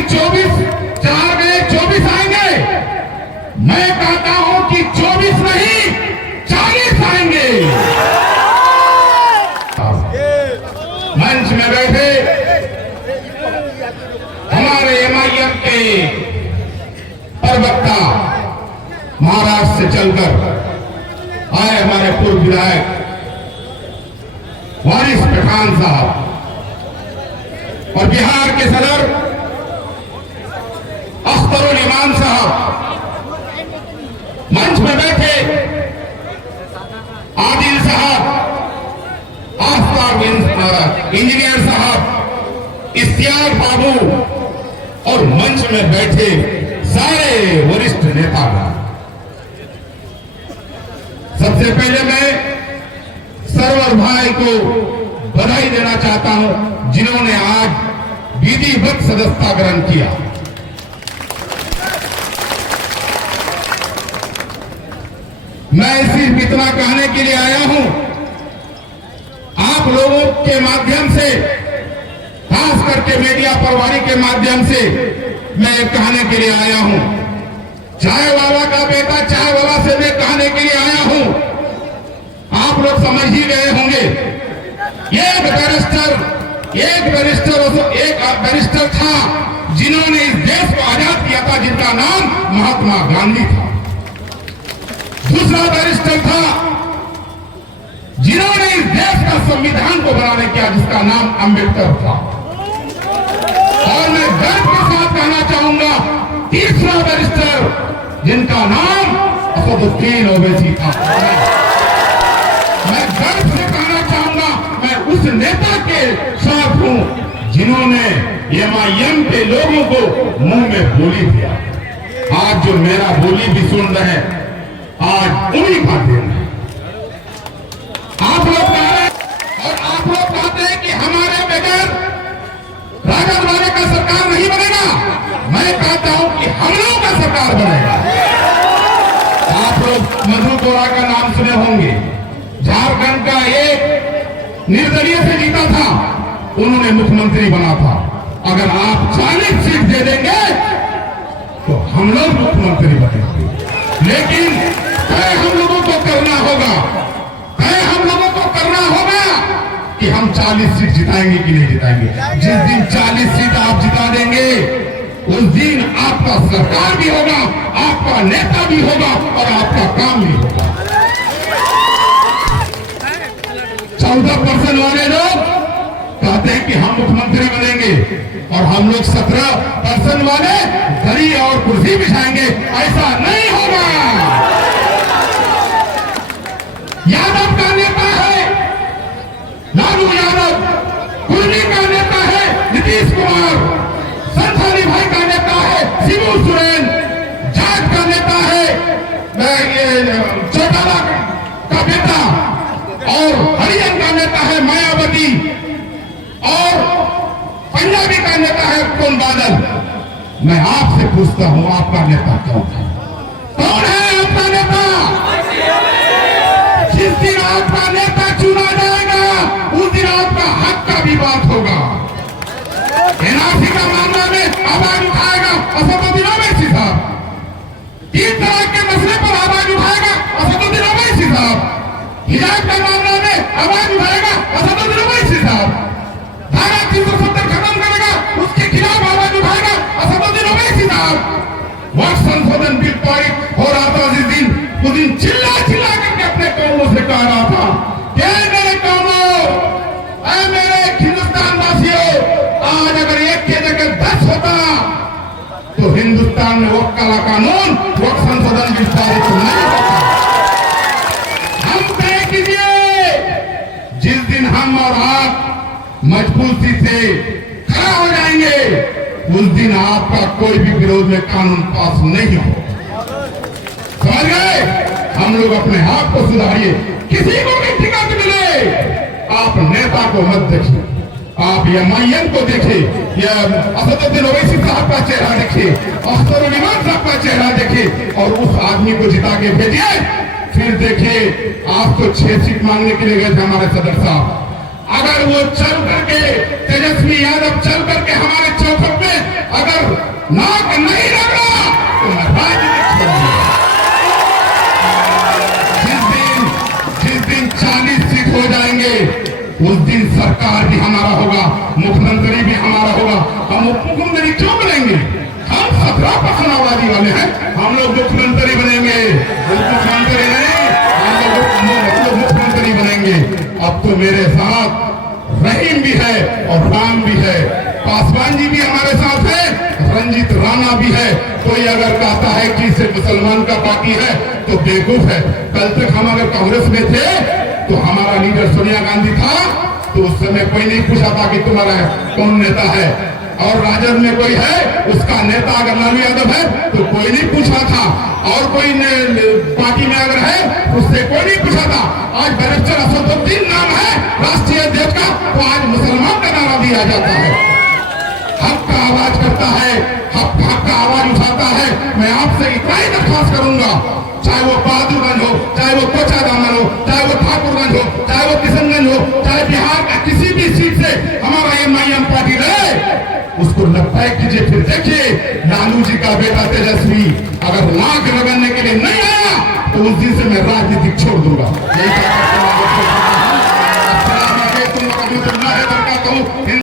कि 24 4 में 24 आएंगे। मैं कहता हूं कि 24 नहीं 40 आएंगे। मंच में बैठे हमारे एमआईएम के प्रवक्ता महाराष्ट्र से चलकर आए हमारे पूर्व विधायक वारिस पठान साहब और बिहार के सदर अख्तरुल इमान साहब, मंच में बैठे आदिल साहब, आफ्ताब इंजीनियर साहब, इश्तियाक बाबू और मंच में बैठे सारे वरिष्ठ नेतागण। सबसे पहले मैं सरवर भाई को बधाई देना चाहता हूं जिन्होंने आज विधिवत सदस्यता ग्रहण किया। मैं सिर्फ इतना कहने के लिए आया हूं, आप लोगों के माध्यम से, खास करके मीडिया प्रभारी के माध्यम से मैं कहने के लिए आया हूं। चाय वाला का बेटा चाय वाला से मैं कहने के लिए आया हूं। आप लोग समझ ही गए होंगे, एक बैरिस्टर था जिन्होंने इस देश को आजाद किया था, जिनका नाम महात्मा गांधी था। दूसरा बैरिस्टर था जिन्होंने इस देश का संविधान को बनाने किया, जिसका नाम अंबेडकर था। और मैं गर्व के साथ कहना चाहूंगा, तीसरा बैरिस्टर जिनका नाम असदुद्दीन ओवैसी था। मैं गर्व से कहना चाहूंगा, मैं उस नेता के साथ हूं जिन्होंने एमआईएम के लोगों को मुंह में बोली दिया। आज जो मेरा बोली भी सुन रहे हैं, आज उन्हीं का दिन है। आप लोग कह रहे हैं और आप लोग कहते हैं कि हमारे बगैर राजद वाले का सरकार नहीं बनेगा। मैं कहता हूं कि हम लोगों का सरकार बनेगा। आप लोग मधु कोरा का नाम सुने होंगे, झारखंड का एक निर्दलीय से जीता था, उन्होंने मुख्यमंत्री बना था। अगर आप 40 सीट दे देंगे तो हम लोग मुख्यमंत्री बनेंगे। लेकिन तय हम लोगों को करना होगा, तय हम लोगों को करना होगा कि हम 40 सीट जिताएंगे कि नहीं जिताएंगे। जिस दिन 40 सीट आप जिता देंगे, उस दिन आपका सरकार भी होगा, आपका नेता भी होगा और आपका काम भी होगा। 14% वाले लोग कहते हैं कि हम मुख्यमंत्री बनेंगे और हम लोग 17% वाले दरी और कुर्सी बिछाएंगे। ऐसा नहीं होगा। यादव का नेता है लालू यादव, कुर्मी का नेता है नीतीश कुमार, संथाली भाई का नेता है शिबू सोरेन, जाट का नेता है चौटाला का बेटा और हरियाणा का नेता है मायावती और पंजाबी का नेता है कौन बादल। मैं आपसे पूछता हूं, आपका नेता कौन है? कौन है आपका नेता? जिस दिन आपका नेता चुना जाएगा, उस दिन आपका हक का भी बात होगा। एनआरसी का मामला में आवाज उठाएगा असदुद्दीन ओवैसी साहब, 3 तलाक के मसले पर आवाज उठाएगा असदुद्दीन ओवैसी साहब, हिजाब का मामला में आवाज उठाएगा असदुद्दीन ओवैसी साहब, धारा 370 खत्म करेगा उसके खिलाफ आवाज उठाएगा असदुद्दीन ओवैसी साहब। वक्त संशोधन बिल पारित हो रहा था जिस दिन, उस दिन चिल्ला चिल्ला करके अपने कौमों से कह रहा था कि मेरे कौमों, मेरे हिंदुस्तान वासियों, आज अगर एक के जगह 10 होता तो हिंदुस्तान में वक्त काला कानून, वक्त संशोधन बिल पारित नहीं होता। हम तय कीजिए, जिस दिन हम और आप मजबूती से खड़ा हो जाएंगे, उस दिन आपका कोई भी विरोध में कानून पास नहीं हो। समझ गए? हम लोग अपने आप को सुधारिए। किसी को भी टिकट मिले, आप नेता को मत देखिए, आप एमआईएम को देखिए, या असदुद्दीन ओवैसी साहब का चेहरा देखिए, अख्तरुल इमान साहब का चेहरा देखिए और उस आदमी को जिता के भेजिए। फिर देखिए, आप तो 6 सीट मांगने के लिए गए थे हमारे सदर साहब, अगर वो चल करके तेजस्वी यादव चल करके हमारे चौखट में अगर नाक नहीं रगड़ा तो मैं राजनीति छोड़ दूंगा। जिस दिन 40 सीट हो जाएंगे उस दिन सरकार भी हमारा होगा, मुख्यमंत्री भी हमारा होगा। हम उप मुख्यमंत्री क्यों बनेंगे? हम 17% आबादी वाले हैं, हम लोग मुख्यमंत्री बनेंगे। मुख्यमंत्री नहीं, हम लोग मुख्यमंत्री बनेंगे। अब तो मेरे साथ रहीम भी है और राम भी है, पासवान जी भी हमारे साथ है, रंजीत राणा भी है। कोई अगर कहता है कि इसे मुसलमान का पार्टी है तो बेवकूफ है। कल तक हम अगर कांग्रेस में थे तो हमारा लीडर सोनिया गांधी था, तो उस समय कोई नहीं पूछा था कि तुम्हारा कौन नेता है। और राजद में कोई है, उसका नेता अगर लालू यादव है तो कोई नहीं पूछा था। और कोई पार्टी में अगर है उससे कोई नहीं पूछा था। आज बैरिस्टर असदुद्दीन नाम है राष्ट्रीय अध्यक्ष का, तो आज मुसलमान का नारा दिया जाता है। हक का आवाज करता है, हक का आवाज उठाता है। मैं आपसे इतना ही दरख्वास्त करूंगा, चाहे वो बहादुरगंज हो, चाहे वो कोचा दामन हो, चाहे वो ठाकुरगंज हो, चाहे वो किशनगंज हो, चाहे बिहार का किसी भी सीट से हमारा MIM पार्टी रहे, उसको लगता है कीजिए। फिर देखिए लालू जी का बेटा तेजस्वी अगर नाक रगड़ने के लिए नहीं आया तो उस दिन से मैं राजनीति छोड़ दूंगा। यही